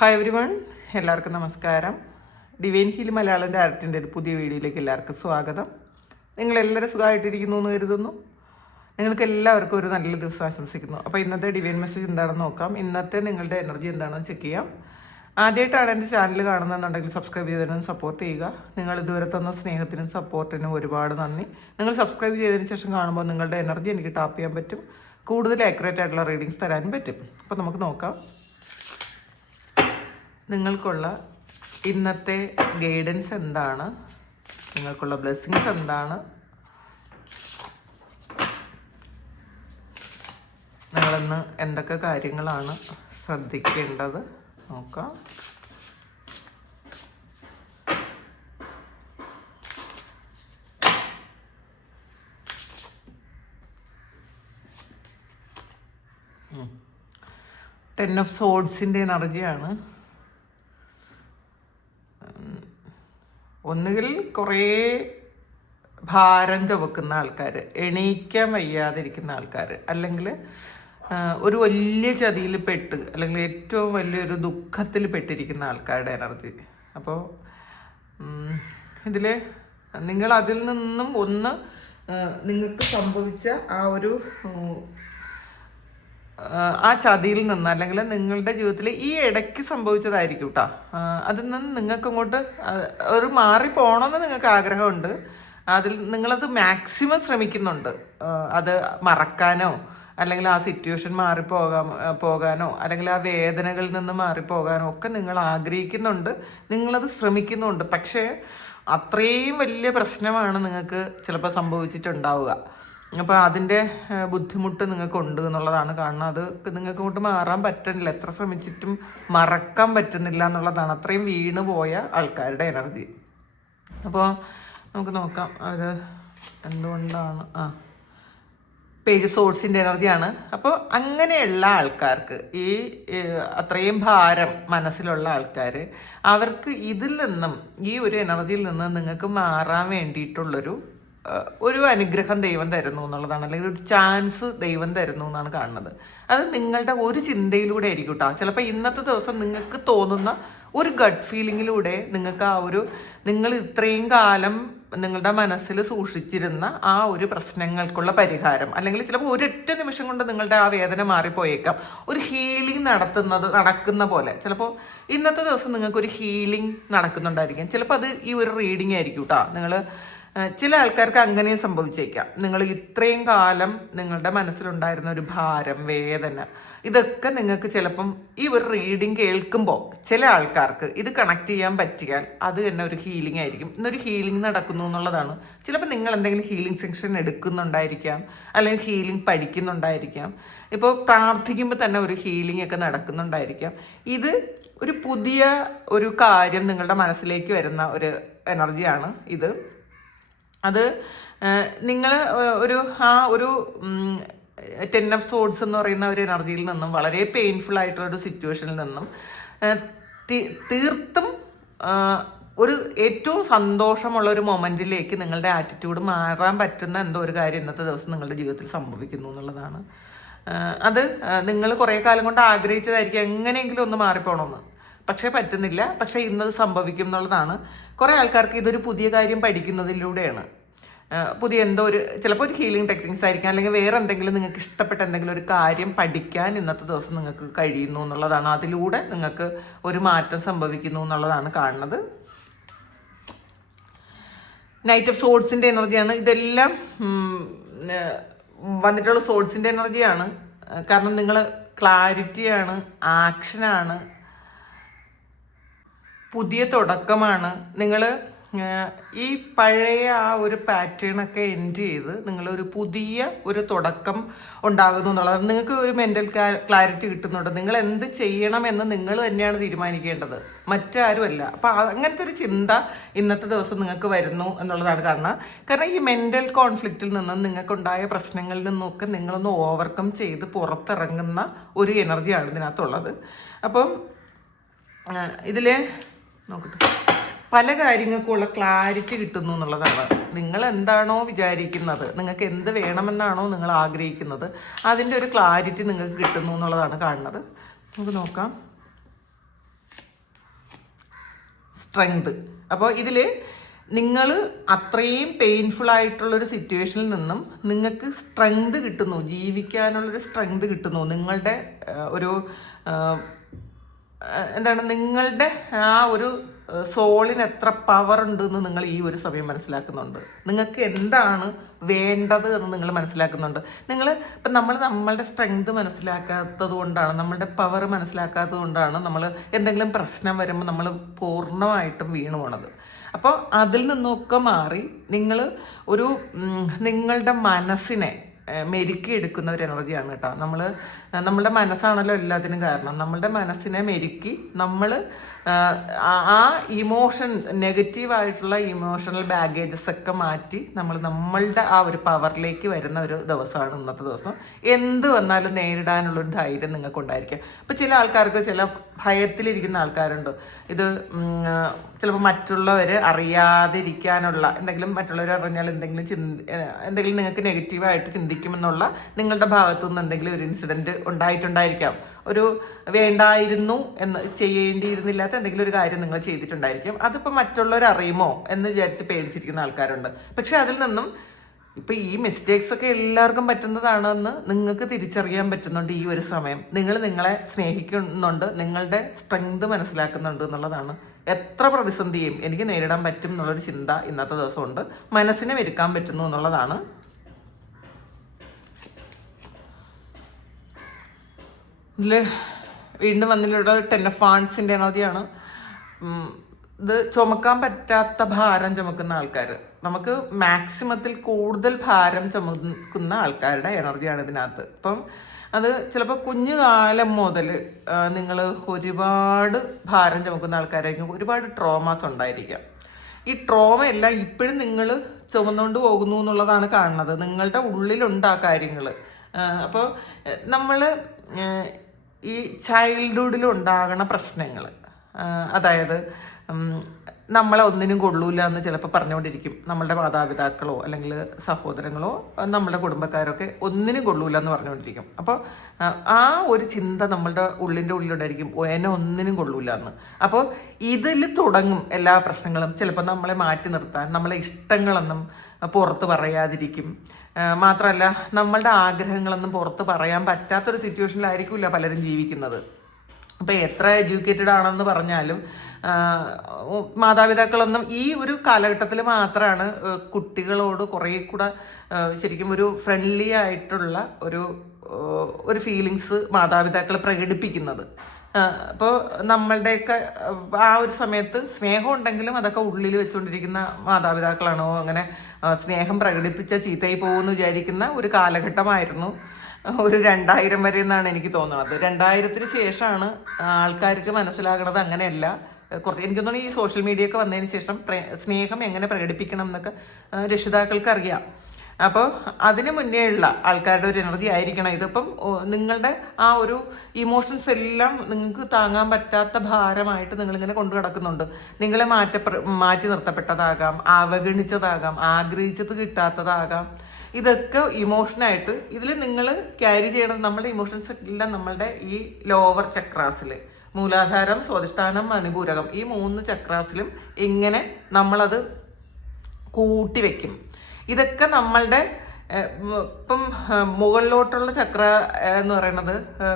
Hi every one, എല്ലാവർക്കും നമസ്കാരം. Divine heal Malayalam ഡയറക്റ്റിൻ്റെ ഒരു പുതിയ വീഡിയോയിലേക്ക് എല്ലാവർക്കും സ്വാഗതം. നിങ്ങളെല്ലാവരും സുഖമായിട്ടിരിക്കുന്നു എന്ന് കരുതുന്നു. നിങ്ങൾക്ക് എല്ലാവർക്കും ഒരു നല്ല ദിവസം ആശംസിക്കുന്നു. അപ്പോൾ ഇന്നത്തെ ഡിവൈൻ മെസ്സേജ് എന്താണെന്ന് നോക്കാം. ഇന്നത്തെ നിങ്ങളുടെ എനർജി എന്താണെന്ന് ചെക്ക് ചെയ്യാം. ആദ്യമായിട്ടാണ് എൻ്റെ ചാനൽ കാണുന്നതെന്നുണ്ടെങ്കിൽ സബ്സ്ക്രൈബ് ചെയ്തതിനും സപ്പോർട്ട് ചെയ്യുക. നിങ്ങൾ ഇതുവരെ തന്ന സ്നേഹത്തിനും സപ്പോർട്ടിനും ഒരുപാട് നന്ദി. നിങ്ങൾ സബ്സ്ക്രൈബ് ചെയ്തതിന് ശേഷം കാണുമ്പോൾ നിങ്ങളുടെ എനർജി എനിക്ക് ടാപ്പ് ചെയ്യാൻ പറ്റും, കൂടുതൽ ആക്യുറേറ്റ് ആയിട്ടുള്ള റീഡിങ്സ് തരാനും പറ്റും. അപ്പോൾ നമുക്ക് നോക്കാം. നിങ്ങൾക്കുള്ള ഇന്നത്തെ ഗൈഡൻസ് എന്താണ്, നിങ്ങൾക്കുള്ള ബ്ലെസ്സിങ്സ് എന്താണ്, നിങ്ങളിന്ന് എന്തൊക്കെ കാര്യങ്ങളാണ് ശ്രദ്ധിക്കേണ്ടത് നോക്കാം. ടെൻ ഓഫ് സോഡ്സിൻ്റെ എനർജിയാണ്. ഒന്നുകിൽ കുറേ ഭാരം ചുമക്കുന്ന ആൾക്കാർ, എണീക്കാൻ വയ്യാതിരിക്കുന്ന ആൾക്കാർ, അല്ലെങ്കിൽ ഒരു വലിയ ചതിയിൽ പെട്ട് അല്ലെങ്കിൽ ഏറ്റവും വലിയൊരു ദുഃഖത്തിൽ പെട്ടിരിക്കുന്ന ആൾക്കാരുടെ എനർജി. അപ്പോൾ ഇതിൽ നിങ്ങൾ അതിൽ നിന്നും ഒന്ന് നിങ്ങൾക്ക് സംഭവിച്ച ആ ചതിയിൽ നിന്ന്, അല്ലെങ്കിൽ നിങ്ങളുടെ ജീവിതത്തിൽ ഈ ഇടയ്ക്ക് സംഭവിച്ചതായിരിക്കും കേട്ടോ, അതിൽ നിന്ന് നിങ്ങൾക്ക് അങ്ങോട്ട് ഒരു മാറിപ്പോണമെന്ന് നിങ്ങൾക്ക് ആഗ്രഹമുണ്ട്. അതിൽ നിങ്ങളത് മാക്സിമം ശ്രമിക്കുന്നുണ്ട്, അത് മറക്കാനോ അല്ലെങ്കിൽ ആ സിറ്റുവേഷൻ പോകാനോ അല്ലെങ്കിൽ ആ വേദനകളിൽ നിന്ന് മാറിപ്പോകാനോ ഒക്കെ നിങ്ങൾ ആഗ്രഹിക്കുന്നുണ്ട്, നിങ്ങളത് ശ്രമിക്കുന്നുണ്ട്. പക്ഷേ അത്രയും വലിയ പ്രശ്നമാണ് നിങ്ങൾക്ക് ചിലപ്പോൾ സംഭവിച്ചിട്ടുണ്ടാവുക. അപ്പോൾ അതിൻ്റെ ബുദ്ധിമുട്ട് നിങ്ങൾക്കുണ്ട് എന്നുള്ളതാണ് കാണുന്നത്. അത് നിങ്ങൾക്ക് അങ്ങോട്ട് മാറാൻ പറ്റുന്നില്ല, എത്ര ശ്രമിച്ചിട്ടും മറക്കാൻ പറ്റുന്നില്ല എന്നുള്ളതാണ് അത്രയും വീണ് പോയ ആൾക്കാരുടെ എനർജി. അപ്പോൾ നമുക്ക് നോക്കാം അത് എന്തുകൊണ്ടാണ്. പേജ് സോഴ്സിൻ്റെ എനർജിയാണ്. അപ്പോൾ അങ്ങനെയുള്ള ആൾക്കാർക്ക്, ഈ അത്രയും ഭാരം മനസ്സിലുള്ള ആൾക്കാർ, അവർക്ക് ഇതിൽ നിന്നും, ഈ ഒരു എനർജിയിൽ നിന്ന് നിങ്ങൾക്ക് മാറാൻ വേണ്ടിയിട്ടുള്ളൊരു അനുഗ്രഹം ദൈവം തരുന്നു എന്നുള്ളതാണ്, അല്ലെങ്കിൽ ഒരു ചാൻസ് ദൈവം തരുന്നു എന്നാണ് കാണുന്നത്. അത് നിങ്ങളുടെ ഒരു ചിന്തയിലൂടെ ആയിരിക്കും കേട്ടോ. ചിലപ്പോൾ ഇന്നത്തെ ദിവസം നിങ്ങൾക്ക് തോന്നുന്ന ഒരു ഗട്ട് ഫീലിങ്ങിലൂടെ നിങ്ങൾക്ക് നിങ്ങൾ ഇത്രയും കാലം നിങ്ങളുടെ മനസ്സിൽ സൂക്ഷിച്ചിരുന്ന ആ ഒരു പ്രശ്നങ്ങൾക്കുള്ള പരിഹാരം, അല്ലെങ്കിൽ ചിലപ്പോൾ ഒരൊറ്റ നിമിഷം കൊണ്ട് നിങ്ങളുടെ ആ വേദന മാറിപ്പോയേക്കാം. ഒരു ഹീലിംഗ് നടക്കുന്ന പോലെ ചിലപ്പോൾ ഇന്നത്തെ ദിവസം നിങ്ങൾക്കൊരു ഹീലിംഗ് നടക്കുന്നുണ്ടായിരിക്കും. ചിലപ്പോൾ അത് ഈ ഒരു റീഡിംഗ് ആയിരിക്കും കേട്ടോ. ചില ആൾക്കാർക്ക് അങ്ങനെയും സംഭവിച്ചേക്കാം. നിങ്ങൾ ഇത്രയും കാലം നിങ്ങളുടെ മനസ്സിലുണ്ടായിരുന്ന ഒരു ഭാരം, വേദന, ഇതൊക്കെ നിങ്ങൾക്ക് ചിലപ്പം ഈ ഒരു റീഡിങ് കേൾക്കുമ്പോൾ ചില ആൾക്കാർക്ക് ഇത് കണക്ട് ചെയ്യാൻ പറ്റിയാൽ അത് തന്നെ ഒരു ഹീലിംഗ് ആയിരിക്കും. ഇന്നൊരു ഹീലിംഗ് നടക്കുന്നു എന്നുള്ളതാണ്. ചിലപ്പോൾ നിങ്ങൾ എന്തെങ്കിലും ഹീലിംഗ് സെക്ഷൻ എടുക്കുന്നുണ്ടായിരിക്കാം, അല്ലെങ്കിൽ ഹീലിംഗ് പഠിക്കുന്നുണ്ടായിരിക്കാം. ഇപ്പോൾ പ്രാർത്ഥിക്കുമ്പോൾ തന്നെ ഒരു ഹീലിംഗ് ഒക്കെ നടക്കുന്നുണ്ടായിരിക്കാം. ഇത് ഒരു പുതിയ ഒരു കാര്യം നിങ്ങളുടെ മനസ്സിലേക്ക് വരുന്ന ഒരു എനർജിയാണ് ഇത്. അത് നിങ്ങൾ ഒരു ടെൻ ഓഫ് സോഡ്സ് എന്ന് പറയുന്ന ഒരു എനർജിയിൽ നിന്നും, വളരെ പെയിൻഫുൾ ആയിട്ടുള്ളൊരു സിറ്റുവേഷനിൽ നിന്നും തീർത്തും ഒരു ഏറ്റവും സന്തോഷമുള്ള ഒരു മൊമെൻറ്റിലേക്ക് നിങ്ങളുടെ ആറ്റിറ്റ്യൂഡ് മാറാൻ പറ്റുന്ന എന്തോ ഒരു കാര്യം ഇന്നത്തെ ദിവസം നിങ്ങളുടെ ജീവിതത്തിൽ സംഭവിക്കുന്നു എന്നുള്ളതാണ്. അത് നിങ്ങൾ കുറേ കാലം കൊണ്ട് ആഗ്രഹിച്ചതായിരിക്കും എങ്ങനെയെങ്കിലും ഒന്ന് മാറിപ്പോണമെന്ന്, പക്ഷേ പറ്റുന്നില്ല. പക്ഷേ ഇന്നത് സംഭവിക്കും എന്നുള്ളതാണ്. കുറേ ആൾക്കാർക്ക് ഇതൊരു പുതിയ കാര്യം പഠിക്കുന്നതിലൂടെയാണ്. പുതിയ ചിലപ്പോൾ ഒരു ഹീലിംഗ് ടെക്നിക്സ് ആയിരിക്കാം, അല്ലെങ്കിൽ വേറെ എന്തെങ്കിലും നിങ്ങൾക്ക് ഇഷ്ടപ്പെട്ട എന്തെങ്കിലും ഒരു കാര്യം പഠിക്കാൻ ഇന്നത്തെ ദിവസം നിങ്ങൾക്ക് കഴിയുന്നു എന്നുള്ളതാണ്. അതിലൂടെ നിങ്ങൾക്ക് ഒരു മാറ്റം സംഭവിക്കുന്നു എന്നുള്ളതാണ് കാണുന്നത്. നൈറ്റ് ഓഫ് സോഡ്സിൻ്റെ എനർജിയാണ്. ഇതെല്ലാം വന്നിട്ടുള്ള സോഡ്സിൻ്റെ എനർജിയാണ്. കാരണം നിങ്ങൾ ക്ലാരിറ്റിയാണ്, ആക്ഷനാണ്, പുതിയ തുടക്കമാണ്. നിങ്ങൾ ഈ പഴയ ആ ഒരു പാറ്റേണൊക്കെ എൻഡ് ചെയ്ത് നിങ്ങളൊരു പുതിയ ഒരു തുടക്കം ഉണ്ടാകുന്നു എന്നുള്ളത്. നിങ്ങൾക്ക് ഒരു മെൻ്റൽ ക്ലാരിറ്റി കിട്ടുന്നുണ്ട്. നിങ്ങൾ എന്ത് ചെയ്യണമെന്ന് നിങ്ങൾ തന്നെയാണ് തീരുമാനിക്കേണ്ടത്, മറ്റാരുമല്ല. അപ്പോൾ അങ്ങനത്തെ ഒരു ചിന്ത ഇന്നത്തെ ദിവസം നിങ്ങൾക്ക് വരുന്നു എന്നുള്ളതാണ് കാണുന്നത്. കാരണം ഈ മെൻ്റൽ കോൺഫ്ലിക്റ്റിൽ നിന്നും, നിങ്ങൾക്കുണ്ടായ പ്രശ്നങ്ങളിൽ നിന്നൊക്കെ നിങ്ങളൊന്ന് ഓവർകം ചെയ്ത് പുറത്തിറങ്ങുന്ന ഒരു എനർജിയാണ് ഇതിനകത്തുള്ളത്. അപ്പം ഇതിൽ നോക്കട്ടെ, പല കാര്യങ്ങൾക്കുള്ള ക്ലാരിറ്റി കിട്ടുന്നു എന്നുള്ളതാണ്. നിങ്ങൾ എന്താണോ വിചാരിക്കുന്നത്, നിങ്ങൾക്ക് എന്ത് വേണമെന്നാണോ നിങ്ങൾ ആഗ്രഹിക്കുന്നത്, അതിൻ്റെ ഒരു ക്ലാരിറ്റി നിങ്ങൾക്ക് കിട്ടുന്നു എന്നുള്ളതാണ് കാണുന്നത്. നമുക്ക് നോക്കാം. സ്ട്രെങ്ത്. അപ്പോൾ ഇതിൽ നിങ്ങൾ അത്രയും പെയിൻഫുൾ ആയിട്ടുള്ളൊരു സിറ്റുവേഷനിൽ നിന്നും നിങ്ങൾക്ക് സ്ട്രെങ്ത് കിട്ടുന്നു, ജീവിക്കാനുള്ളൊരു സ്ട്രെങ്ത് കിട്ടുന്നു. നിങ്ങളുടെ ഒരു എന്താണ്, നിങ്ങളുടെ ആ ഒരു സോളിന് എത്ര പവർ ഉണ്ടെന്ന് നിങ്ങൾ ഈ ഒരു സമയം മനസ്സിലാക്കുന്നുണ്ട്. നിങ്ങൾക്ക് എന്താണ് വേണ്ടത് എന്ന് നിങ്ങൾ മനസ്സിലാക്കുന്നുണ്ട്. നിങ്ങൾ ഇപ്പം നമ്മളുടെ സ്ട്രെങ്ത് മനസ്സിലാക്കാത്തത് കൊണ്ടാണ്, നമ്മളുടെ പവർ മനസ്സിലാക്കാത്തത് കൊണ്ടാണ് നമ്മൾ എന്തെങ്കിലും പ്രശ്നം വരുമ്പോൾ നമ്മൾ പൂർണ്ണമായിട്ടും വീണു പോണത്. അപ്പോൾ അതിൽ നിന്നൊക്കെ മാറി നിങ്ങൾ ഒരു നിങ്ങളുടെ മനസ്സിനെ മെരുക്കി എടുക്കുന്ന ഒരു എനർജിയാണ് കേട്ടോ. നമ്മളുടെ മനസ്സാണല്ലോ എല്ലാത്തിനും കാരണം. നമ്മളുടെ മനസ്സിനെ മെരുക്കി നമ്മൾ ആ ഇമോഷൻ, നെഗറ്റീവായിട്ടുള്ള ഇമോഷണൽ ബാഗേജസ് ഒക്കെ മാറ്റി നമ്മളുടെ ആ ഒരു പവറിലേക്ക് വരുന്ന ഒരു ദിവസമാണ് ഇന്നത്തെ ദിവസം. എന്ത് വന്നാലും നേരിടാനുള്ളൊരു ധൈര്യം നിങ്ങൾക്കുണ്ടായിരിക്കും. അപ്പോൾ ചില ആൾക്കാർക്ക്, ചില ഭയത്തിലിരിക്കുന്ന ആൾക്കാരുണ്ട്, ഇത് ചിലപ്പോൾ മറ്റുള്ളവർ അറിയാതിരിക്കാനുള്ള എന്തെങ്കിലും, മറ്റുള്ളവർ അറിഞ്ഞാൽ എന്തെങ്കിലും നിങ്ങൾക്ക് നെഗറ്റീവായിട്ട് ചിന്തിക്കുമെന്നുള്ള നിങ്ങളുടെ ഭാഗത്തു നിന്ന് എന്തെങ്കിലും ഒരു ഇൻസിഡൻറ്റ് ഉണ്ടായിട്ടുണ്ടായിരിക്കാം. ഒരു വേണ്ടായിരുന്നു എന്ന്, ചെയ്യേണ്ടിയിരുന്നില്ലാത്ത എന്തെങ്കിലും ഒരു കാര്യം നിങ്ങൾ ചെയ്തിട്ടുണ്ടായിരിക്കും. അതിപ്പോൾ മറ്റുള്ളവർ അറിയുമോ എന്ന് വിചാരിച്ച് പേടിച്ചിരിക്കുന്ന ആൾക്കാരുണ്ട്. പക്ഷെ അതിൽ നിന്നും ഇപ്പം ഈ മിസ്റ്റേക്സ് ഒക്കെ എല്ലാവർക്കും പറ്റുന്നതാണെന്ന് നിങ്ങൾക്ക് തിരിച്ചറിയാൻ പറ്റുന്നുണ്ട് ഈ ഒരു സമയം. നിങ്ങൾ നിങ്ങളെ സ്നേഹിക്കുന്നുണ്ട്, നിങ്ങളുടെ സ്ട്രെങ്ത് മനസ്സിലാക്കുന്നുണ്ട് എന്നുള്ളതാണ്. എത്ര പ്രതിസന്ധിയും എനിക്ക് നേരിടാൻ പറ്റും എന്നുള്ളൊരു ചിന്ത ഇന്നത്തെ ദിവസമുണ്ട്. മനസ്സിനെ ഒരുക്കാൻ പറ്റുന്നു എന്നുള്ളതാണ്. ഇതിൽ വീണ്ടും വന്നിട്ടുള്ളത് 10 of Wands എനർജിയാണ്. ഇത് ചുമക്കാൻ പറ്റാത്ത ഭാരം ചുമക്കുന്ന ആൾക്കാർ, നമുക്ക് മാക്സിമത്തിൽ കൂടുതൽ ഭാരം ചുമക്കുന്ന ആൾക്കാരുടെ എനർജിയാണ് ഇതിനകത്ത്. അപ്പം അത് ചിലപ്പോൾ കുഞ്ഞുകാലം മുതൽ നിങ്ങൾ ഒരുപാട് ഭാരം ചുമക്കുന്ന ആൾക്കാരായിരിക്കും, ഒരുപാട് ട്രോമാസ് ഉണ്ടായിരിക്കാം. ഈ ട്രോമ എല്ലാം ഇപ്പോഴും നിങ്ങൾ ചുമന്നുകൊണ്ട് പോകുന്നു എന്നുള്ളതാണ് കാണുന്നത്. നിങ്ങളുടെ ഉള്ളിലുണ്ട് ആ കാര്യങ്ങൾ. അപ്പോൾ നമ്മൾ ഈ ചൈൽഡ്ഹുഡിൽ ഉണ്ടാകുന്ന പ്രശ്നങ്ങൾ, അതായത് നമ്മളെ ഒന്നിനും കൊള്ളൂല എന്ന് ചിലപ്പോൾ പറഞ്ഞുകൊണ്ടിരിക്കും നമ്മളുടെ മാതാപിതാക്കളോ അല്ലെങ്കിൽ സഹോദരങ്ങളോ നമ്മളുടെ കുടുംബക്കാരൊക്കെ ഒന്നിനും കൊള്ളൂല എന്ന് പറഞ്ഞുകൊണ്ടിരിക്കും. അപ്പോൾ ആ ഒരു ചിന്ത നമ്മളുടെ ഉള്ളിലുണ്ടായിരിക്കും, എന്നെ ഒന്നിനും കൊള്ളൂല എന്ന്. അപ്പോൾ ഇതിൽ തുടങ്ങും എല്ലാ പ്രശ്നങ്ങളും. ചിലപ്പോൾ നമ്മളെ മാറ്റി നിർത്താൻ, നമ്മളെ ഇഷ്ടങ്ങളൊന്നും പുറത്ത് പറയാതിരിക്കും. മാത്രമല്ല, നമ്മളുടെ ആഗ്രഹങ്ങളൊന്നും പുറത്ത് പറയാൻ പറ്റാത്തൊരു സിറ്റുവേഷനിലായിരിക്കില്ല പലരും ജീവിക്കുന്നത്. ഇപ്പം എത്ര എഡ്യൂക്കേറ്റഡ് ആണെന്ന് പറഞ്ഞാലും മാതാപിതാക്കളൊന്നും ഈ ഒരു കാലഘട്ടത്തിൽ മാത്രമാണ് കുട്ടികളോട് കുറേ കൂടെ ശരിക്കും ഒരു ഫ്രണ്ട്ലി ആയിട്ടുള്ള ഒരു ഫീലിങ്സ് മാതാപിതാക്കൾ പ്രകടിപ്പിക്കുന്നത്. അപ്പോൾ നമ്മളുടെയൊക്കെ ആ ഒരു സമയത്ത് സ്നേഹം ഉണ്ടെങ്കിലും അതൊക്കെ ഉള്ളിൽ വെച്ചുകൊണ്ടിരിക്കുന്ന മാതാപിതാക്കളാണോ അങ്ങനെ സ്നേഹം പ്രകടിപ്പിച്ച ചീത്തയായി പോകുമെന്ന് വിചാരിക്കുന്ന ഒരു കാലഘട്ടമായിരുന്നു ഒരു 2000 വരെ എന്നാണ് എനിക്ക് തോന്നുന്നത്. 2000-ന് ശേഷമാണ് ആൾക്കാർക്ക് മനസ്സിലാകണത് അങ്ങനെയല്ല. കുറച്ച് എനിക്ക് തോന്നുന്നു ഈ സോഷ്യൽ മീഡിയ ഒക്കെ വന്നതിന് ശേഷം സ്നേഹം എങ്ങനെ പ്രകടിപ്പിക്കണം എന്നൊക്കെ രക്ഷിതാക്കൾക്ക് അറിയാം. അപ്പോൾ അതിന് മുന്നേ ഉള്ള ആൾക്കാരുടെ ഒരു എനർജി ആയിരിക്കണം ഇതിപ്പം. നിങ്ങളുടെ ആ ഒരു ഇമോഷൻസ് എല്ലാം നിങ്ങൾക്ക് താങ്ങാൻ പറ്റാത്ത ഭാരമായിട്ട് നിങ്ങളിങ്ങനെ കൊണ്ടു കിടക്കുന്നുണ്ട്. നിങ്ങളെ മാറ്റി നിർത്തപ്പെട്ടതാകാം, അവഗണിച്ചതാകാം, ആഗ്രഹിച്ചത് കിട്ടാത്തതാകാം. ഇതൊക്കെ ഇമോഷനായിട്ട് ഇതിൽ നിങ്ങൾ ക്യാരി ചെയ്യണത് നമ്മളുടെ ഇമോഷൻസ് എല്ലാം നമ്മളുടെ ഈ ലോവർ ചക്രാസിൽ, മൂലാധാരം, സ്വാധിഷ്ഠാനം, മണിപൂരകം, ഈ 3 ചക്രാസിലും ഇങ്ങനെ നമ്മളത് കൂട്ടിവെക്കും. ഇതൊക്കെ നമ്മളുടെ ഇപ്പം മുകളിലോട്ടുള്ള ചക്ര എന്ന് പറയുന്നത്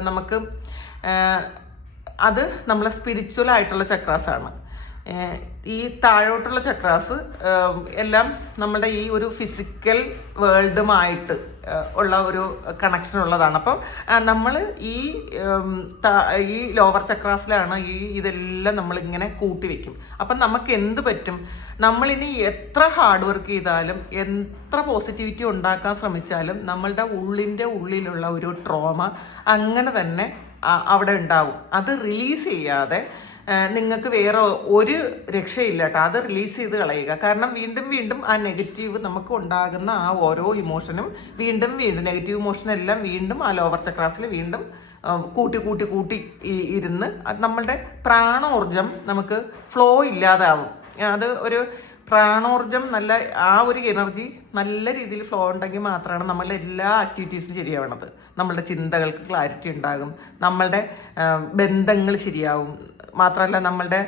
നമുക്ക് അത് നമ്മളെ സ്പിരിച്വൽ ആയിട്ടുള്ള ചക്രാസാണ്. ഈ താഴോട്ടുള്ള ചക്രാസ് എല്ലാം നമ്മളുടെ ഈ ഒരു ഫിസിക്കൽ വേൾഡുമായിട്ട് ഉള്ള ഒരു കണക്ഷൻ ഉള്ളതാണ്. അപ്പം നമ്മൾ ഈ ലോവർ ചക്രാസിലാണ് ഇതെല്ലാം നമ്മളിങ്ങനെ കൂട്ടിവെക്കും. അപ്പം നമുക്ക് എന്ത് പറ്റും? നമ്മളിനി എത്ര ഹാർഡ് വർക്ക് ചെയ്താലും, എത്ര പോസിറ്റിവിറ്റി ഉണ്ടാക്കാൻ ശ്രമിച്ചാലും നമ്മളുടെ ഉള്ളിലുള്ള ഒരു ട്രോമ അങ്ങനെ തന്നെ അവിടെ ഉണ്ടാവും. അത് റിലീസ് ചെയ്യാതെ നിങ്ങൾക്ക് വേറെ ഒരു രക്ഷയില്ല കേട്ടോ. അത് റിലീസ് ചെയ്ത് കളയുക. കാരണം വീണ്ടും വീണ്ടും ആ നെഗറ്റീവ് നമുക്ക് ഉണ്ടാകുന്ന ആ ഓരോ ഇമോഷനും വീണ്ടും നെഗറ്റീവ് ഇമോഷനെല്ലാം വീണ്ടും ആ ലോവർ ചക്രാസിൽ വീണ്ടും കൂട്ടി ഇരുന്ന് നമ്മളുടെ പ്രാണോർജം നമുക്ക് ഫ്ലോ ഇല്ലാതാവും. അത് ഒരു പ്രാണോർജം നല്ല ആ ഒരു എനർജി നല്ല രീതിയിൽ ഫ്ലോ ഉണ്ടെങ്കിൽ മാത്രമാണ് നമ്മളുടെ എല്ലാ ആക്ടിവിറ്റീസും ശരിയാവണത്. നമ്മളുടെ ചിന്തകൾക്ക് ക്ലാരിറ്റി ഉണ്ടാകും, നമ്മളുടെ ബന്ധങ്ങൾ ശരിയാവും, മാത്രമല്ല നമ്മളുടെ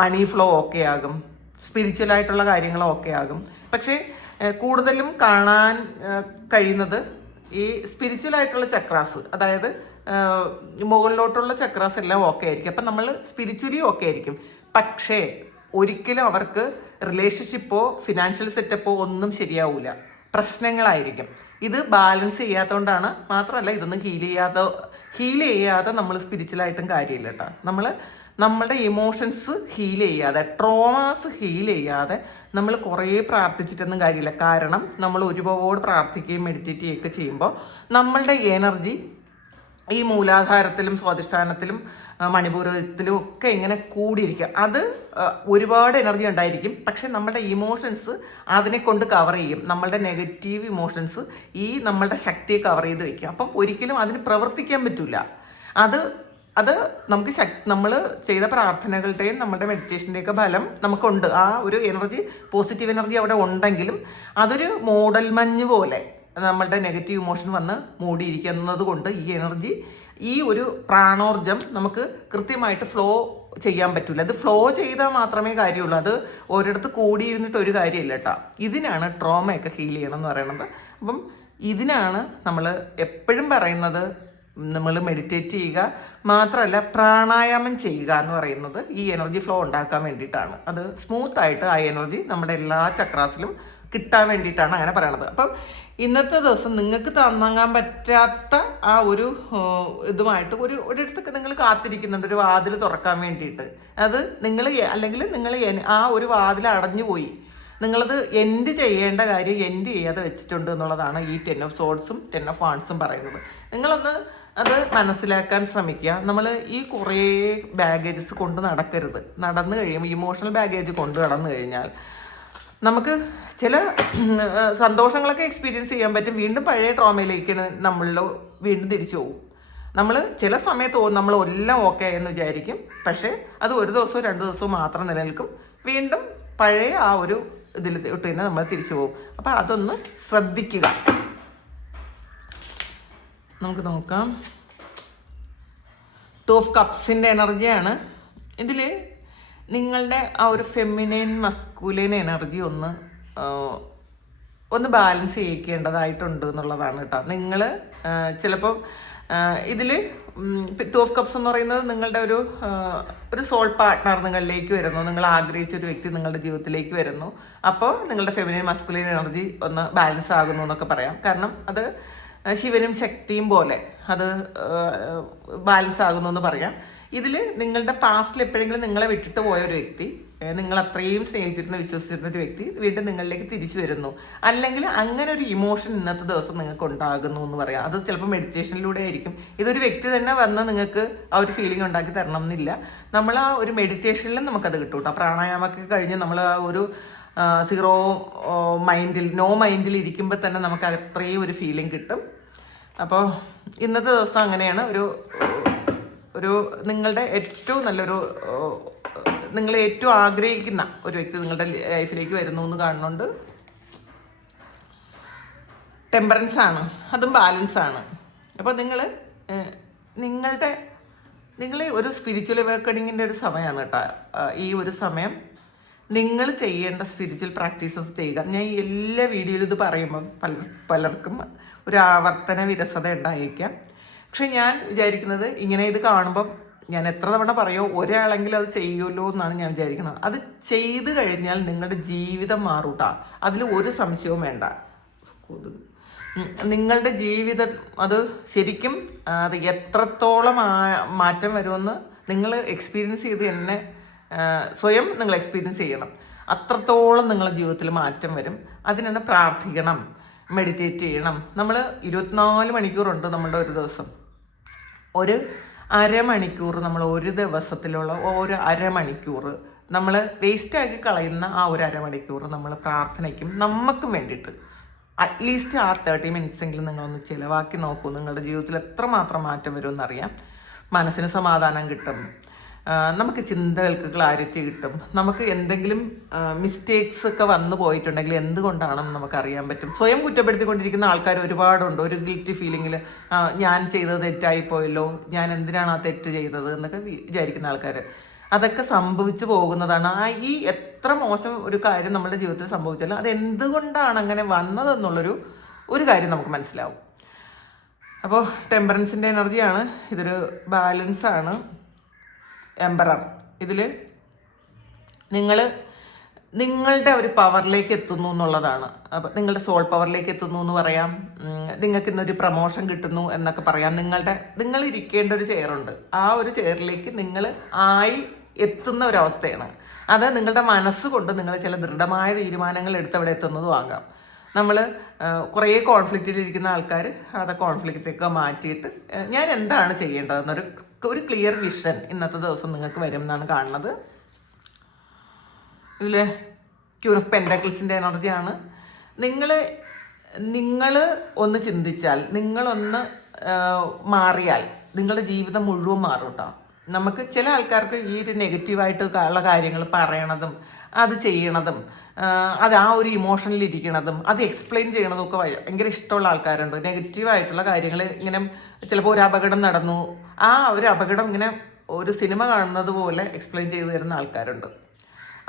മണി ഫ്ലോ ഓക്കെ ആകും, സ്പിരിച്വലായിട്ടുള്ള കാര്യങ്ങളും ഓക്കെ ആകും. പക്ഷേ കൂടുതലും കാണാൻ കഴിയുന്നത് ഈ സ്പിരിച്വലായിട്ടുള്ള ചക്രാസ്, അതായത് മുകളിലോട്ടുള്ള ചക്രാസ് എല്ലാം ഓക്കെ ആയിരിക്കും. അപ്പം നമ്മൾ സ്പിരിച്വലി ഓക്കെ ആയിരിക്കും. പക്ഷേ ഒരിക്കലും അവർക്ക് റിലേഷൻഷിപ്പോ ഫിനാൻഷ്യൽ സെറ്റപ്പോ ഒന്നും ശരിയാവില്ല, പ്രശ്നങ്ങളായിരിക്കും. ഇത് ബാലൻസ് ചെയ്യാത്തതുകൊണ്ടാണ്. മാത്രമല്ല ഇതൊന്നും ഹീൽ ചെയ്യാതെ നമ്മൾ സ്പിരിച്വലായിട്ടും കാര്യമില്ല കേട്ടോ. നമ്മളുടെ ഇമോഷൻസ് ഹീൽ ചെയ്യാതെ, ട്രോമാസ് ഹീൽ ചെയ്യാതെ നമ്മൾ കുറേ പ്രാർത്ഥിച്ചിട്ടൊന്നും കാര്യമില്ല. കാരണം നമ്മൾ ഒരുപാട് പ്രാർത്ഥിക്കുകയും മെഡിറ്റേറ്റ് ചെയ്യുകയൊക്കെ ചെയ്യുമ്പോൾ നമ്മളുടെ എനർജി ഈ മൂലാധാരത്തിലും സ്വാധിഷ്ഠാനത്തിലും മണിപൂരത്തിലും ഒക്കെ ഇങ്ങനെ കൂടിയിരിക്കുക. അത് ഒരുപാട് എനർജി ഉണ്ടായിരിക്കും. പക്ഷെ നമ്മുടെ ഇമോഷൻസ് അതിനെ കൊണ്ട് കവർ ചെയ്യും. നമ്മളുടെ നെഗറ്റീവ് ഇമോഷൻസ് ഈ നമ്മളുടെ ശക്തിയെ കവർ ചെയ്ത് വയ്ക്കും. അപ്പം ഒരിക്കലും അതിന് പ്രവർത്തിക്കാൻ പറ്റില്ല. അത് നമുക്ക് നമ്മൾ ചെയ്ത പ്രാർത്ഥനകളുടെയും നമ്മുടെ മെഡിറ്റേഷൻ്റെയൊക്കെ ഫലം നമുക്കുണ്ട്. ആ ഒരു എനർജി, പോസിറ്റീവ് എനർജി അവിടെ ഉണ്ടെങ്കിലും അതൊരു മൂടൽമഞ്ഞ് പോലെ നമ്മളുടെ നെഗറ്റീവ് ഇമോഷൻ വന്ന് മൂടിയിരിക്കുന്നത് കൊണ്ട് ഈ എനർജി, ഈ ഒരു പ്രാണോർജം നമുക്ക് കൃത്യമായിട്ട് ഫ്ലോ ചെയ്യാൻ പറ്റില്ല. അത് ഫ്ലോ ചെയ്താൽ മാത്രമേ കാര്യമുള്ളൂ. അത് ഒരിടത്ത് കൂടിയിരുന്നിട്ട് ഒരു കാര്യമില്ല കേട്ടോ. ഇതിനാണ് ട്രോമയൊക്കെ ഹീൽ ചെയ്യണം എന്ന് പറയുന്നത്. അപ്പം ഇതിനാണ് നമ്മൾ എപ്പോഴും പറയുന്നത്, നമ്മൾ മെഡിറ്റേറ്റ് ചെയ്യുക, മാത്രമല്ല പ്രാണായാമം ചെയ്യുക എന്ന് പറയുന്നത് ഈ എനർജി ഫ്ലോ ഉണ്ടാക്കാൻ വേണ്ടിയിട്ടാണ്. അത് സ്മൂത്തായിട്ട് ആ എനർജി നമ്മുടെ എല്ലാ ചക്രാസിലും കിട്ടാൻ വേണ്ടിയിട്ടാണ് അങ്ങനെ പറയണത്. അപ്പം ഇന്നത്തെ ദിവസം നിങ്ങൾക്ക് താങ്ങാൻ പറ്റാത്ത ആ ഒരു ഇതുമായിട്ട് ഒരിടത്തൊക്കെ നിങ്ങൾ കാത്തിരിക്കുന്നുണ്ട് ഒരു വാതിൽ തുറക്കാൻ വേണ്ടിയിട്ട്. അത് അല്ലെങ്കിൽ നിങ്ങൾ ആ ഒരു വാതിൽ അടഞ്ഞു പോയി, നിങ്ങളത് എൻഡ് ചെയ്യേണ്ട കാര്യം എൻഡ് ചെയ്യാതെ വെച്ചിട്ടുണ്ട് എന്നുള്ളതാണ് ഈ 10 of Swords 10 of Wands പറയുന്നത്. നിങ്ങളൊന്ന് അത് മനസ്സിലാക്കാൻ ശ്രമിക്കുക. നമ്മൾ ഈ കുറേ ബാഗേജസ് കൊണ്ട് നടന്നു കഴിയുമ്പോൾ, ഇമോഷണൽ ബാഗേജ് കൊണ്ട് നടന്നു കഴിഞ്ഞാൽ നമുക്ക് ചില സന്തോഷങ്ങളൊക്കെ എക്സ്പീരിയൻസ് ചെയ്യാൻ പറ്റും. വീണ്ടും പഴയ ട്രോമയിലേക്ക് നമ്മൾ വീണ്ടും തിരിച്ചു പോകും. നമ്മൾ ചില സമയത്ത് നമ്മൾ എല്ലാം ഓക്കെ എന്ന് വിചാരിക്കും. പക്ഷേ അത് ഒരു ദിവസവും 2 ദിവസവും മാത്രം നിലനിൽക്കും. വീണ്ടും പഴയ ആ ഒരു ഇതിൽ ഇട്ട് തന്നെ നമ്മൾ തിരിച്ചു പോകും. അപ്പം അതൊന്ന് ശ്രദ്ധിക്കുക. നമുക്ക് നോക്കാം. 2 of Cups എനർജിയാണ് ഇതിൽ. നിങ്ങളുടെ ആ ഒരു ഫെമിനൈൻ മസ്കുലൈൻ എനർജി ഒന്ന് ബാലൻസ് ചെയ്യിക്കേണ്ടതായിട്ടുണ്ട് എന്നുള്ളതാണ് കേട്ടോ. നിങ്ങൾ ചിലപ്പോൾ ഇതിൽ 2 of Cups എന്ന് പറയുന്നത് നിങ്ങളുടെ ഒരു സോൾ പാർട്ട്ണർ നിങ്ങളിലേക്ക് വരുന്നു, നിങ്ങൾ ആഗ്രഹിച്ചൊരു വ്യക്തി നിങ്ങളുടെ ജീവിതത്തിലേക്ക് വരുന്നു. അപ്പോൾ നിങ്ങളുടെ ഫെമിനൈൻ മസ്കുലൈൻ എനർജി ഒന്ന് ബാലൻസ് ആകുന്നു എന്നൊക്കെ പറയാം. കാരണം അത് ശിവനും ശക്തിയും പോലെ അത് ബാലൻസ് ആകുന്നു എന്ന് പറയാം. ഇതിൽ നിങ്ങളുടെ പാസ്റ്റിൽ എപ്പോഴെങ്കിലും നിങ്ങളെ വിട്ടിട്ട് പോയ ഒരു വ്യക്തി, നിങ്ങൾ അത്രയും സ്നേഹിച്ചിരുന്ന വിശ്വസിച്ചിരുന്ന ഒരു വ്യക്തി വീണ്ടും നിങ്ങളിലേക്ക് തിരിച്ചു വരുന്നു, അല്ലെങ്കിൽ അങ്ങനെ ഒരു ഇമോഷൻ ഇന്നത്തെ ദിവസം നിങ്ങൾക്ക് ഉണ്ടാകുന്നു എന്ന് പറയാം. അത് ചിലപ്പോൾ മെഡിറ്റേഷനിലൂടെ ആയിരിക്കും. ഇതൊരു വ്യക്തി തന്നെ വന്ന് നിങ്ങൾക്ക് ആ ഒരു ഫീലിംഗ് ഉണ്ടാക്കി തരണം എന്നില്ല. നമ്മൾ ആ ഒരു മെഡിറ്റേഷനിലും നമുക്കത് കിട്ടും കേട്ടോ. പ്രാണായാമൊക്കെ കഴിഞ്ഞ് നമ്മൾ ആ ഒരു സീറോ നോ മൈൻഡിൽ ഇരിക്കുമ്പോൾ തന്നെ നമുക്ക് അത്രയും ഒരു ഫീലിംഗ് കിട്ടും. അപ്പോൾ ഇന്നത്തെ ദിവസം അങ്ങനെയാണ്. ഒരു നിങ്ങളുടെ ഏറ്റവും നല്ലൊരു, നിങ്ങൾ ഏറ്റവും ആഗ്രഹിക്കുന്ന ഒരു വ്യക്തി നിങ്ങളുടെ ലൈഫിലേക്ക് വരുന്നു എന്ന് കാണുന്നുണ്ട്. ടെമ്പറൻസ് ആണ്, അതും ബാലൻസ് ആണ്. അപ്പോൾ നിങ്ങൾ ഒരു സ്പിരിച്വൽ അവേക്കണിങ്ങിൻ്റെ ഒരു സമയമാണ് കേട്ടോ. ഈ ഒരു സമയം നിങ്ങൾ ചെയ്യേണ്ട സ്പിരിച്വൽ പ്രാക്ടീസസ് ചെയ്യുക. ഞാൻ എല്ലാ വീഡിയോയിലും ഇത് പറയുമ്പം പലർക്കും ഒരു ആവർത്തന വിരസത ഉണ്ടായേക്കാം. പക്ഷെ ഞാൻ വിചാരിക്കുന്നത്, ഇങ്ങനെ ഇത് കാണുമ്പം ഞാൻ എത്ര തവണ പറയുമോ, ഒരാളെങ്കിലും അത് ചെയ്യുമല്ലോ എന്നാണ് ഞാൻ വിചാരിക്കുന്നത്. അത് ചെയ്ത് കഴിഞ്ഞാൽ നിങ്ങളുടെ ജീവിതം മാറൂട്ടാ, അതിൽ ഒരു സംശയവും വേണ്ട. നിങ്ങളുടെ ജീവിതം അത് ശരിക്കും അത് എത്രത്തോളം മാറ്റം വരുമെന്ന് നിങ്ങൾ എക്സ്പീരിയൻസ് ചെയ്ത് തന്നെ സ്വയം നിങ്ങൾ എക്സ്പീരിയൻസ് ചെയ്യണം. അത്രത്തോളം നിങ്ങളുടെ ജീവിതത്തിൽ മാറ്റം വരും. അതിനാണ് പ്രാർത്ഥിക്കണം, മെഡിറ്റേറ്റ് ചെയ്യണം. നമ്മൾ 24 മണിക്കൂറുണ്ട് നമ്മളുടെ ഒരു ദിവസം. ഒരു അരമണിക്കൂർ നമ്മൾ ഒരു ദിവസത്തിലുള്ള ഒരു അരമണിക്കൂർ നമ്മൾ വേസ്റ്റാക്കി കളയുന്ന ആ ഒരു അരമണിക്കൂർ നമ്മൾ പ്രാർത്ഥനയ്ക്കും നമുക്കും വേണ്ടിയിട്ട് അറ്റ്ലീസ്റ്റ് ആ 30 മിനിറ്റ്സെങ്കിലും നിങ്ങളൊന്ന് ചിലവാക്കി നോക്കൂ. നിങ്ങളുടെ ജീവിതത്തിൽ എത്രമാത്രം മാറ്റം വരുമെന്നറിയാം. മനസ്സിന് സമാധാനം കിട്ടും, നമുക്ക് ചിന്തകൾക്ക് ക്ലാരിറ്റി കിട്ടും. നമുക്ക് എന്തെങ്കിലും മിസ്റ്റേക്സ് ഒക്കെ വന്നു പോയിട്ടുണ്ടെങ്കിൽ എന്തുകൊണ്ടാണെന്ന് നമുക്ക് അറിയാൻ പറ്റും. സ്വയം കുറ്റപ്പെടുത്തിക്കൊണ്ടിരിക്കുന്ന ആൾക്കാർ ഒരുപാടുണ്ട്. ഒരു ഗിൽറ്റി ഫീലിങ്ങിൽ ഞാൻ ചെയ്തത് തെറ്റായിപ്പോയല്ലോ, ഞാൻ എന്തിനാണ് ആ തെറ്റ് ചെയ്തത് എന്നൊക്കെ വിചാരിക്കുന്ന ആൾക്കാർ. അതൊക്കെ സംഭവിച്ചു പോകുന്നതാണ്. ഈ എത്ര മോശം ഒരു കാര്യം നമ്മുടെ ജീവിതത്തിൽ സംഭവിച്ചാലും അത് എന്തുകൊണ്ടാണ് അങ്ങനെ വന്നതെന്നുള്ളൊരു കാര്യം നമുക്ക് മനസ്സിലാവും. അപ്പോൾ ടെമ്പറൻസിൻ്റെ എനർജിയാണ്, ഇതൊരു ബാലൻസാണ്. എംപറർ, ഇതിൽ നിങ്ങളുടെ ഒരു പവറിലേക്ക് എത്തുന്നു എന്നുള്ളതാണ്. അപ്പം നിങ്ങളുടെ സോൾ പവറിലേക്ക് എത്തുന്നു എന്ന് പറയാം. നിങ്ങൾക്ക് ഇന്നൊരു പ്രമോഷൻ കിട്ടുന്നു എന്നൊക്കെ പറയാം. നിങ്ങൾ ഇരിക്കേണ്ട ഒരു ചെയറുണ്ട്, ആ ഒരു ചെയറിലേക്ക് നിങ്ങൾ എത്തുന്ന ഒരവസ്ഥയാണ്. അത് നിങ്ങളുടെ മനസ്സുകൊണ്ട് നിങ്ങൾ ചില ദൃഢമായ തീരുമാനങ്ങൾ എടുത്ത് അവിടെ എത്തുന്നതും ആകാം. നമ്മൾ കുറേ കോൺഫ്ലിക്റ്റിലിരിക്കുന്ന ആൾക്കാർ അത് കോൺഫ്ലിക്റ്റൊക്കെ മാറ്റിയിട്ട് ഞാൻ എന്താണ് ചെയ്യേണ്ടതെന്നൊരു ക്ലിയർ വിഷൻ ഇന്നത്തെ ദിവസം നിങ്ങൾക്ക് വരും എന്നാണ് കാണുന്നത്. ഇതിൽ ക്യൂൻ ഓഫ് പെൻഡക്കിൾസിൻ്റെ എനർജിയാണ്. നിങ്ങൾ ഒന്ന് ചിന്തിച്ചാൽ, നിങ്ങളൊന്ന് മാറിയാൽ നിങ്ങളുടെ ജീവിതം മുഴുവൻ മാറും കേട്ടോ. നമുക്ക് ചില ആൾക്കാർക്ക് ഈ ഒരു നെഗറ്റീവായിട്ട് ഉള്ള കാര്യങ്ങൾ പറയണതും അത് ചെയ്യണതും അത് ആ ഒരു ഇമോഷനിൽ ഇരിക്കണതും അത് എക്സ്പ്ലെയിൻ ചെയ്യണതും ഒക്കെ ഭയങ്കര ഇഷ്ടമുള്ള ആൾക്കാരുണ്ട്. നെഗറ്റീവായിട്ടുള്ള കാര്യങ്ങൾ ഇങ്ങനെ ചിലപ്പോൾ ഒരു അപകടം നടന്നു, ആ ഒരു അപകടം ഇങ്ങനെ ഒരു സിനിമ കാണുന്നത് പോലെ എക്സ്പ്ലെയിൻ ചെയ്തു തരുന്ന ആൾക്കാരുണ്ട്.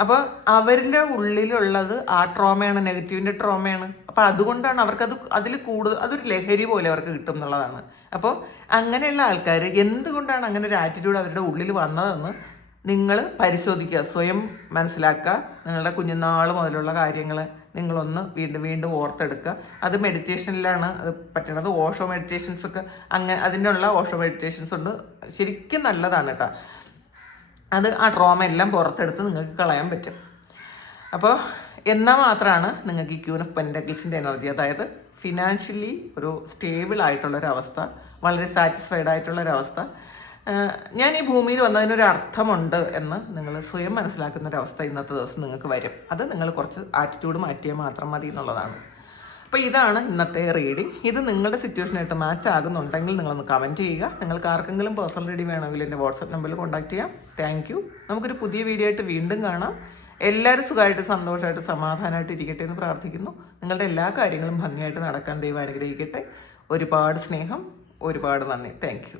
അപ്പോൾ അവരുടെ ഉള്ളിലുള്ളത് ആ ട്രോമയാണ്, നെഗറ്റീവിൻ്റെ ട്രോമയാണ്. അപ്പോൾ അതുകൊണ്ടാണ് അവർക്കത് അതിൽ കൂടുതൽ അതൊരു ലഹരി പോലെ അവർക്ക് കിട്ടും എന്നുള്ളതാണ്. അപ്പോൾ അങ്ങനെയുള്ള ആൾക്കാർ എന്തുകൊണ്ടാണ് അങ്ങനെ ഒരു ആറ്റിറ്റ്യൂഡ് അവരുടെ ഉള്ളിൽ വന്നതെന്ന് നിങ്ങൾ പരിശോധിക്കുക, സ്വയം മനസ്സിലാക്കുക. നിങ്ങളുടെ കുഞ്ഞുനാൾ മുതലുള്ള കാര്യങ്ങൾ നിങ്ങളൊന്ന് വീണ്ടും വീണ്ടും ഓർത്തെടുക്കുക. അത് മെഡിറ്റേഷനിലാണ് അത് പറ്റണത്. ഓഷോ മെഡിറ്റേഷൻസ് ഒക്കെ അതിനുള്ള ഓഷോ മെഡിറ്റേഷൻസ് ഉണ്ട്, ശരിക്കും നല്ലതാണ് കേട്ടോ. അത് ആ ട്രോമ എല്ലാം പുറത്തെടുത്ത് നിങ്ങൾക്ക് കളയാൻ പറ്റും. അപ്പോൾ എന്നാൽ മാത്രമാണ് നിങ്ങൾക്ക് ഈ ക്യൂൻ ഓഫ് പെൻഡക്കിൾസിൻ്റെ എനർജി, അതായത് ഫിനാൻഷ്യലി ഒരു സ്റ്റേബിൾ ആയിട്ടുള്ളൊരവസ്ഥ, വളരെ സാറ്റിസ്ഫൈഡ് ആയിട്ടുള്ളൊരവസ്ഥ, ഞാൻ ഈ ഭൂമിയിൽ വന്നതിനൊരു അർത്ഥമുണ്ട് എന്ന് നിങ്ങൾ സ്വയം മനസ്സിലാക്കുന്നൊരവസ്ഥ ഇന്നത്തെ ദിവസം നിങ്ങൾക്ക് വരും. അത് നിങ്ങൾ കുറച്ച് ആറ്റിറ്റ്യൂഡ് മാറ്റിയാൽ മാത്രം മതി എന്നുള്ളതാണ്. അപ്പോൾ ഇതാണ് ഇന്നത്തെ റീഡിംഗ്. ഇത് നിങ്ങളുടെ സിറ്റുവേഷനായിട്ട് മാച്ച് ആകുന്നുണ്ടെങ്കിൽ നിങ്ങളൊന്ന് കമൻറ്റ് ചെയ്യുക. നിങ്ങൾക്ക് ആർക്കെങ്കിലും പേഴ്സണൽ റീഡിംഗ് വേണമെങ്കിൽ എൻ്റെ വാട്സപ്പ് നമ്പറിൽ കോൺടാക്ട് ചെയ്യാം. Thank you. നമുക്കൊരു പുതിയ വീഡിയോ ആയിട്ട് വീണ്ടും കാണാം. എല്ലാവരും സുഖമായിട്ട് സന്തോഷമായിട്ട് സമാധാനമായിട്ട് ഇരിക്കട്ടെ എന്ന് പ്രാർത്ഥിക്കുന്നു. നിങ്ങളുടെ എല്ലാ കാര്യങ്ങളും ഭംഗിയായിട്ട് നടക്കാൻ ദൈവം അനുഗ്രഹിക്കട്ടെ. ഒരുപാട് സ്നേഹം, ഒരുപാട് നന്ദി. Thank you.